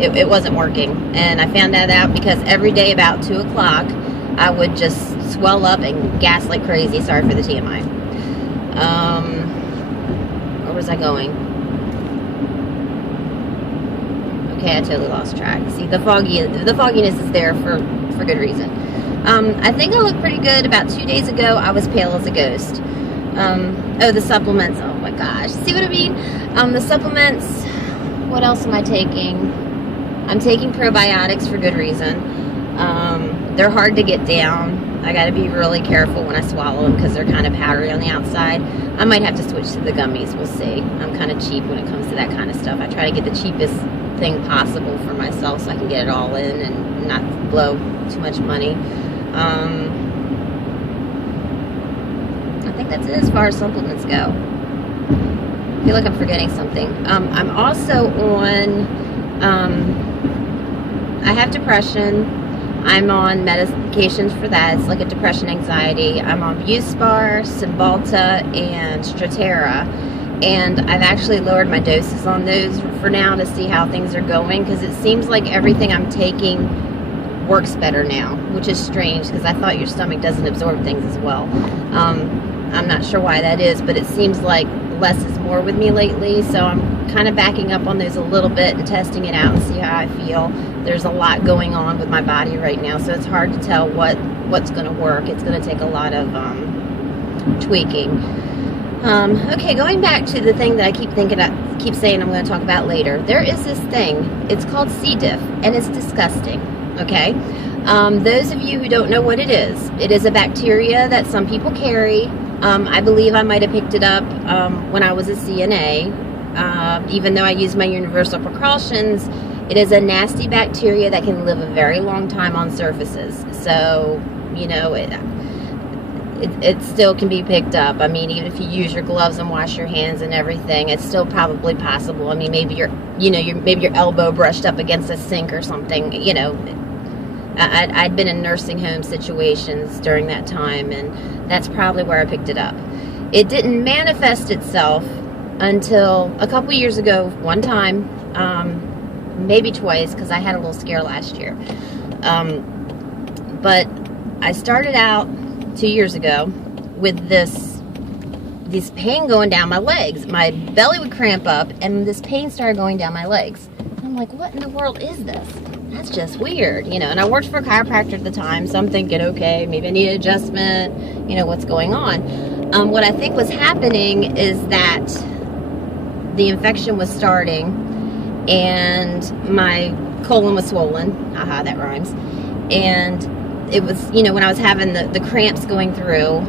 it wasn't working. And I found that out because every day about 2 o'clock, I would just swell up and gas like crazy. Sorry for the TMI. Where was I going? Okay, I totally lost track. See, the fogginess is there for good reason. I think I look pretty good. About 2 days ago, I was pale as a ghost. Oh, the supplements. Oh my gosh. See what I mean? The supplements. What else am I taking? I'm taking probiotics for good reason. They're hard to get down. I got to be really careful when I swallow them because they're kind of powdery on the outside. I might have to switch to the gummies. We'll see. I'm kind of cheap when it comes to that kind of stuff. I try to get the cheapest thing possible for myself so I can get it all in and not blow too much money. I think that's it as far as supplements go. I feel like I'm forgetting something. I'm also on, I have depression. I'm on medications for that. It's like a depression anxiety. I'm on Buspar, Cymbalta, and Strattera. And I've actually lowered my doses on those for now to see how things are going, because it seems like everything I'm taking works better now, which is strange because I thought your stomach doesn't absorb things as well. I'm not sure why that is, but it seems like less is more with me lately, so I'm kind of backing up on those a little bit and testing it out and see how I feel. There's a lot going on with my body right now, so it's hard to tell what's going to work. It's going to take a lot of tweaking. Okay, going back to the thing that I keep saying I'm going to talk about later. There is this thing. It's called C. diff, and it's disgusting. Okay, those of you who don't know what it is a bacteria that some people carry. I believe I might have picked it up when I was a CNA. Even though I use my universal precautions, it is a nasty bacteria that can live a very long time on surfaces. So, you know, it still can be picked up. I mean, even if you use your gloves and wash your hands and everything, it's still probably possible. I mean, maybe maybe your elbow brushed up against a sink or something. You know, I'd been in nursing home situations during that time, and that's probably where I picked it up. It didn't manifest itself until a couple years ago, one time, maybe twice, because I had a little scare last year. But I started out 2 years ago with this pain going down my legs. My belly would cramp up, and this pain started going down my legs. And I'm like, what in the world is this? That's just weird, you know. And I worked for a chiropractor at the time, so I'm thinking, okay, maybe I need an adjustment, you know, what's going on. What I think was happening is that the infection was starting, and my colon was swollen. Aha, that rhymes. And it was, you know, when I was having the cramps going through,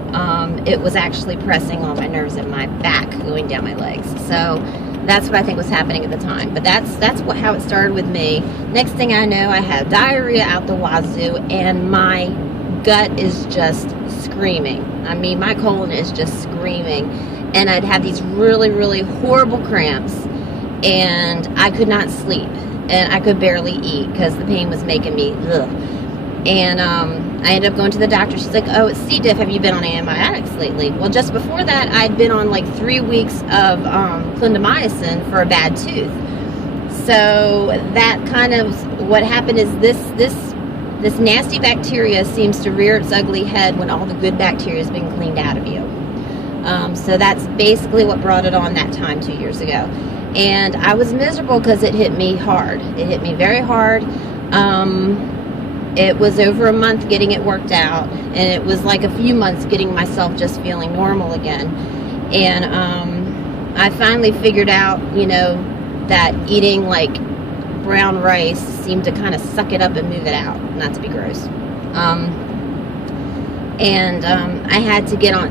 it was actually pressing on my nerves in my back, going down my legs. So that's what I think was happening at the time. But that's how it started with me. Next thing I know, I have diarrhea out the wazoo, and my gut is just screaming. I mean, my colon is just screaming. And I'd have these really, really horrible cramps, and I could not sleep, and I could barely eat because the pain was making me ugh. And I ended up going to the doctor. She's like, oh, it's C. diff. Have you been on antibiotics lately? Well, just before that, I'd been on like 3 weeks of clindamycin for a bad tooth. So that kind of, what happened is this nasty bacteria seems to rear its ugly head when all the good bacteria has been cleaned out of you. So that's basically what brought it on that time 2 years ago. And I was miserable because it hit me hard. It hit me very hard. It was over a month getting it worked out, and it was like a few months getting myself just feeling normal again. And I finally figured out, you know, that eating like brown rice seemed to kind of suck it up and move it out, not to be gross. I had to get on,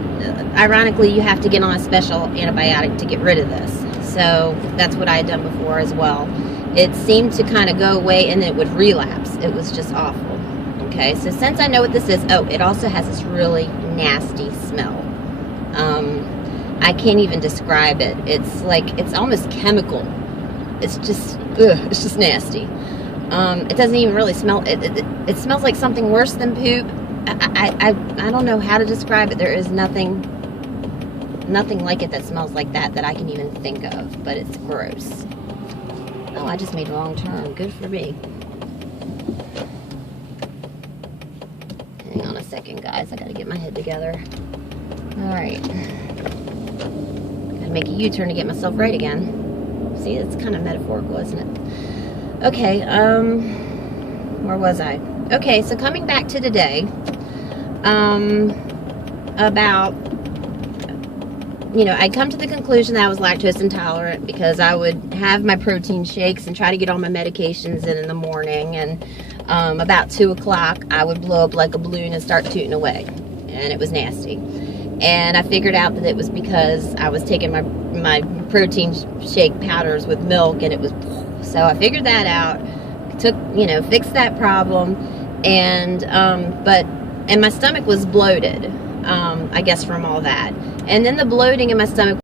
ironically, you have to get on a special antibiotic to get rid of this. So that's what I had done before as well. It seemed to kind of go away, and it would relapse. It was just awful. Okay, so since I know what this is, oh, it also has this really nasty smell. I can't even describe it. It's like, it's almost chemical. It's just, it's just nasty. It doesn't even really smell, it smells like something worse than poop. I don't know how to describe it. There is nothing like it that smells like that I can even think of, but it's gross. Oh, I just made a wrong turn. Good for me. Hang on a second, guys. I gotta get my head together. Alright. Gotta make a U-turn to get myself right again. See, it's kind of metaphorical, isn't it? Okay, where was I? Okay, so coming back to today, about, you know, I'd come to the conclusion that I was lactose intolerant because I would have my protein shakes and try to get all my medications in the morning, and about 2 o'clock I would blow up like a balloon and start tooting away, and it was nasty. And I figured out that it was because I was taking my protein shake powders with milk, and it was, so I figured that out, fixed that problem, and my stomach was bloated, I guess from all that. And then the bloating in my stomach